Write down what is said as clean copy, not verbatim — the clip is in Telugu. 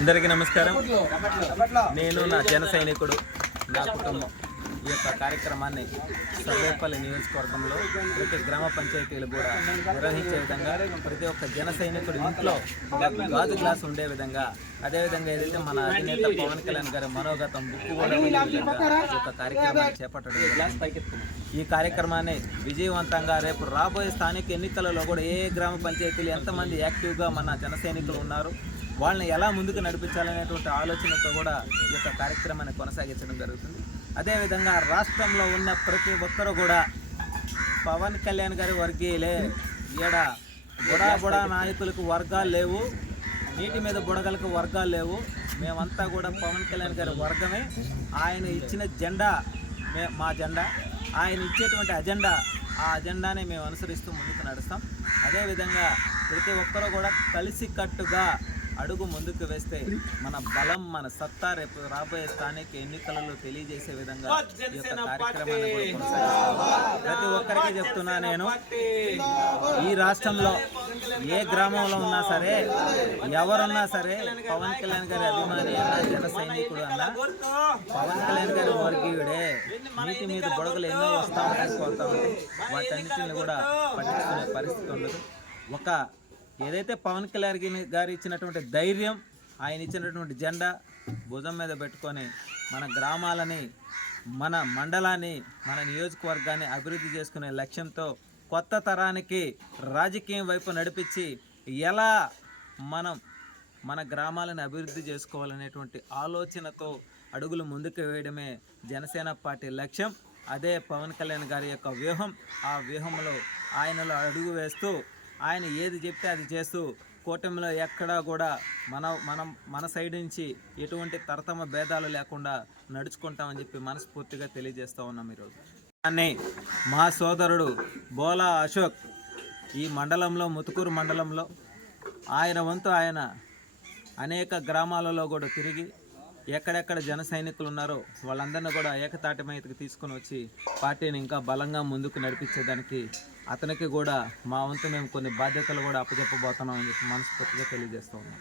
అందరికీ నమస్కారం. నేను నా జన సైనికుడు నా కుటుంబం ఈ యొక్క కార్యక్రమాన్ని సర్వేపల్లి నియోజకవర్గంలో ప్రతి గ్రామ పంచాయతీలు కూడా నిర్వహించే విధంగా ప్రతి ఒక్క జన సైనికుడు ఇంట్లో గాజు గ్లాస్ ఉండే విధంగా, అదేవిధంగా ఏదైతే మన అధినేత పవన్ కళ్యాణ్ గారి మనోగతం బుక్కు కూడా ఈ యొక్క కార్యక్రమాన్ని చేపట్టడం. ఈ కార్యక్రమాన్ని విజయవంతంగా రేపు రాబోయే స్థానిక ఎన్నికలలో కూడా ఏ గ్రామ పంచాయతీలు ఎంతమంది యాక్టివ్గా మన జన సైనికులు ఉన్నారు, వాళ్ళని ఎలా ముందుకు నడిపించాలనేటువంటి ఆలోచనతో కూడా ఈ యొక్క కార్యక్రమాన్ని కొనసాగించడం జరుగుతుంది. అదేవిధంగా రాష్ట్రంలో ఉన్న ప్రతి ఒక్కరూ కూడా పవన్ కళ్యాణ్ గారి వర్గీయులే. ఈడ బుడా నాయకులకు వర్గాలు లేవు, నీటి మీద బుడగలకు వర్గాలు లేవు. మేమంతా కూడా పవన్ కళ్యాణ్ గారి వర్గమే. ఆయన ఇచ్చిన జెండా మా జెండా, ఆయన ఇచ్చేటువంటి అజెండా, ఆ అజెండాని మేము అనుసరిస్తూ ముందుకు నడుస్తాం. అదేవిధంగా ప్రతి ఒక్కరూ కూడా కలిసికట్టుగా అడుగు ముందుకు వేస్తే మన బలం, మన సత్తా రేపు రాబోయే స్థానిక ఎన్నికలలో తెలియజేసే విధంగా ఈ యొక్క కార్యక్రమాన్ని కొనసాగిస్తాము. ప్రతి ఒక్కరికి చెప్తున్నా, నేను ఈ రాష్ట్రంలో ఏ గ్రామంలో ఉన్నా సరే, ఎవరున్నా సరే, పవన్ కళ్యాణ్ గారి అభిమాని అన్నా, జన సైనికుడు అన్నా, పవన్ కళ్యాణ్ గారి వర్గీయుడే. నీటి మీద బుడగలు ఎన్నో వస్తూ ఉంటాయి, పోతూ ఉంటాయి. వాటన్నిటిని కూడా పట్టించుకునే పరిస్థితి ఉండదు. ఏదైతే పవన్ కళ్యాణ్ గారు ఇచ్చినటువంటి ధైర్యం, ఆయన ఇచ్చినటువంటి జెండా భుజం మీద పెట్టుకొని మన గ్రామాలని, మన మండలాన్ని, మన నియోజకవర్గాన్ని అభివృద్ధి చేసుకునే లక్ష్యంతో కొత్త తరానికి రాజకీయం వైపు నడిపించి ఎలా మన గ్రామాలను అభివృద్ధి చేసుకోవాలనేటువంటి ఆలోచనతో అడుగులు ముందుకు వేయడమే జనసేన పార్టీ లక్ష్యం. అదే పవన్ కళ్యాణ్ గారి యొక్క వ్యూహం. ఆ వ్యూహంలో ఆయనలో అడుగు వేస్తూ, ఆయన ఏది చెప్తే అది చేస్తూ, కూటమిలో ఎక్కడా కూడా మన సైడ్ నుంచి ఎటువంటి తరతమ భేదాలు లేకుండా నడుచుకుంటామని చెప్పి మనస్ఫూర్తిగా తెలియజేస్తూ ఉన్నాం. ఈరోజు కానీ మా సోదరుడు బోలా అశోక్ ఈ మండలంలో, ముతుకూరు మండలంలో ఆయన వంతు ఆయన అనేక గ్రామాలలో కూడా తిరిగి ఎక్కడెక్కడ జన సైనికులు ఉన్నారో వాళ్ళందరినీ కూడా ఏకతాటి మీదకి తీసుకొని వచ్చి పార్టీని ఇంకా బలంగా ముందుకు నడిపించేదానికి అతనికి కూడా మా వంతు మేము కొన్ని బాధ్యతలు కూడా అప్పచెప్పబోతున్నామని చెప్పి మనస్ఫూర్తిగా తెలియజేస్తూ ఉన్నాం.